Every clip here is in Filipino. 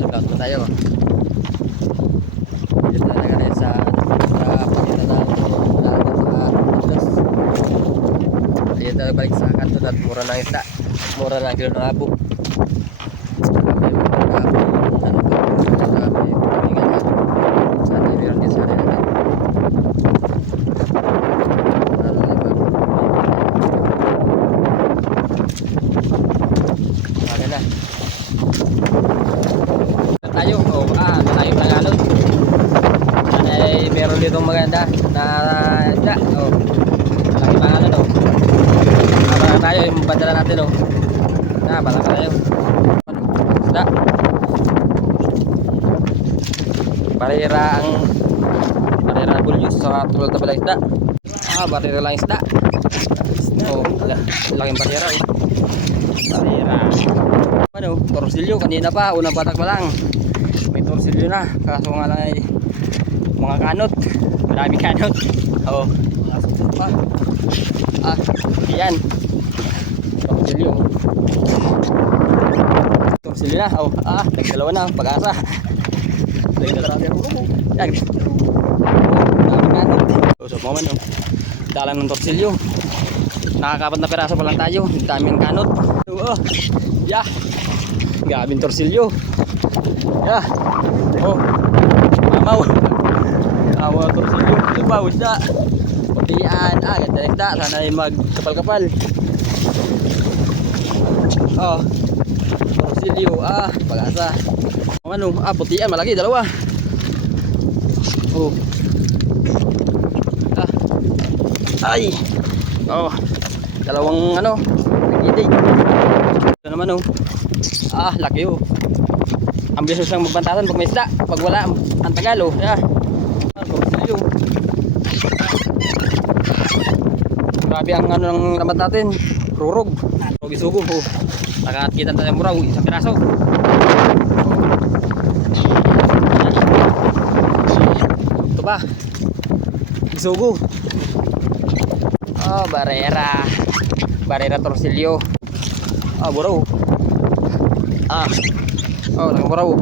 Vlog na tayo. Dito talaga rin sa pagkita na Atlas. Ayun tayo balik sa kanto at mura ng isda. Mura ng kilo ng abo. Tayo, tayo pangalon. Ay meron dito maganda na isda. Laki pangalon bala tayo yung bandala natin bala tayo. Isda. Barera bulyos sa tulad na pala isda. Barera lang isda. Laking barera Barera. Torsilyo kanina pa, unang batak pa lang. May torsilyo na, kaso nga lang ay mga kanot. Maraming kanot. Mga susunod pa. Yan. Torsilyo. Torsilyo na. Nagdalawa na, pag-asa. Yan. Maraming kanot. So, moment dalang ng torsilyo. Nakakapat na peraso pa lang tayo. Daming kanot. Yeah. Gabing torsilyo. Yeah. Mamaw. Awa torsilyo. Ito pa, isda. Putian. Ganda na isda. Sana ay magkapal-kapal. Torsilyo. Pag-asa. Putian. Malaki. Dalawa. Ay. Dalawang nag-itig. Ito naman laki ang bilis lang magbantasan pag may isda. Pag wala, ang tagal torsilyo. Grabe ang ng lamat natin. Rurog. Isugo. Nakakita tayo muraw. Isang piraso. Ito ba? Isugo. Barera torsilyo. Buraw. Nang buraw.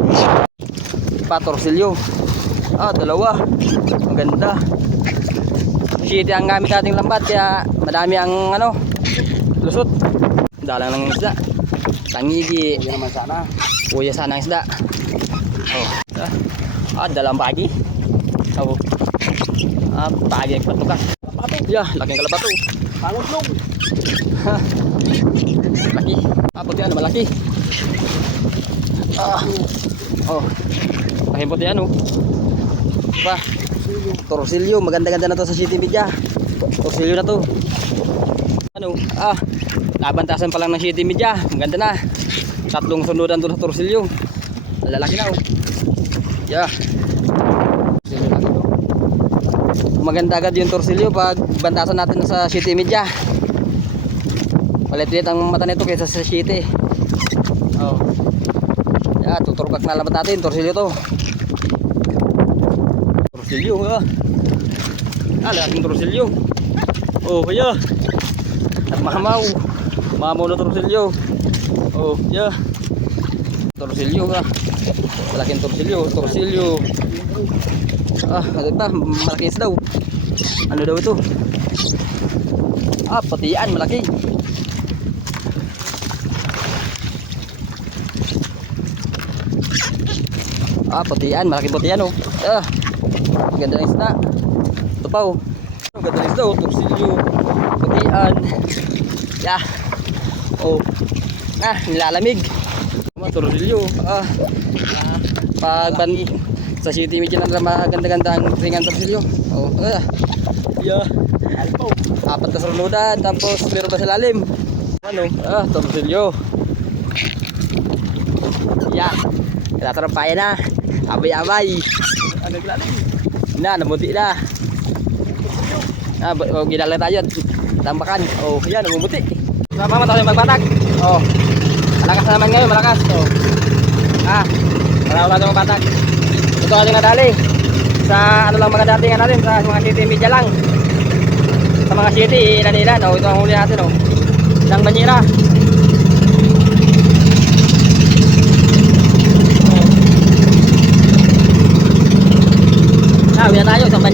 Torsilyo. Dalawa. Ang ganda. Shitty ang gamit nating lambat kaya madami ang lusot. Dalang lang isda. Tangigi. Uya naman sana. Uya sana ang isda. Dalang bagi. Bagi ang patukas. Laking kalabato. Pangutlog. Laki. Puti malaki. Laking puti torsilyo. Maganda-ganda na to sa city media. Torsilyo na to. Nabantasan pa lang ng city media. Maganda na. 3 sunudan doon sa torsilyo. Lalaki na Maganda agad yung torsilyo pag bantasan natin sa city media. Palit-lit ang mata nito kaysa sa city. Tuturkak na labat natin. Torsilyo to. Torsilyo laking torsilyo. At mahamaw. Mahamaw na torsilyo. Torsilyo malaking torsilyo. Ano ba? Malaki daw. Ano daw ito? Putian malaki. Putian, malaki putian ganda ng isda. Ito pa ganda ng isda torsilyo. Putian. Nilalamig. Torsilyo. Pag sa city media na maganda-ganda ang ringan torsilyo. Apat na sunudan tapos meron pa sa lalim. Torsilyo. Tatatrapayan na. Abay-abay. Naglalim. Namuti na. Ginala tayo. Tambakan. Namumuti. Sama tayo magbatak. Malakas naman ngayon, malakas. Wala tayong magbatak. Ito aling nadali. Sa lang mga datingan natin, sa mga city media lang. Sa mga city, ilan-ilan. Ito ang huli natin. Ilang banyera.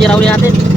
tira uli natin.